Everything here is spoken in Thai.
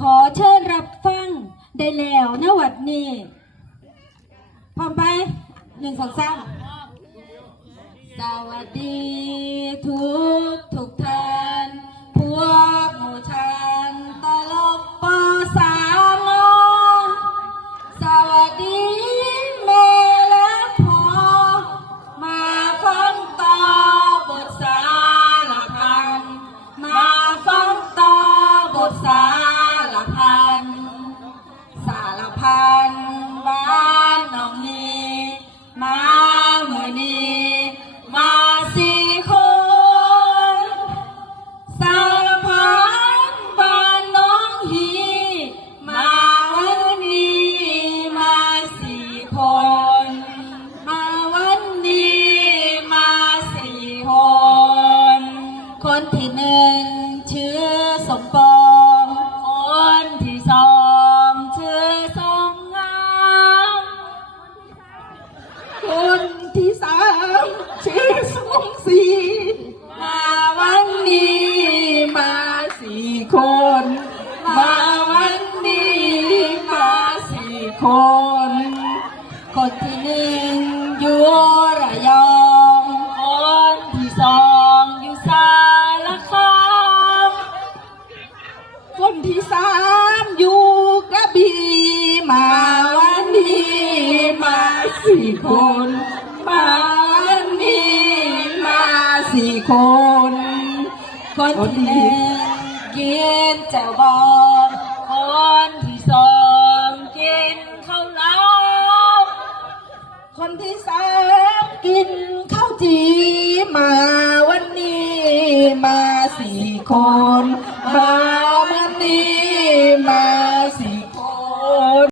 ขอเชิญรับฟังได้แล้วนะวัดนี้พร้อมไปหนึ่งสองสามสวัสดีทุกทุกท่านพวกหมู่ชันตลกปอสามสวัสดี คนที่สามชื่อสมศรีมาวันนี้มาสี่คน มาวันนี้มาสี่คน คนที่หนึ่งอยู่ระยอง คนที่สองอยู่สารคามคนที่สาม สี่คนมาวันนี้มาสี่คน คนที่หนึ่งกินแจ่วบองคนที่สองกินข้าวเหลาคนที่สามกินข้าวจีมาวันนี้มาสี่คนมา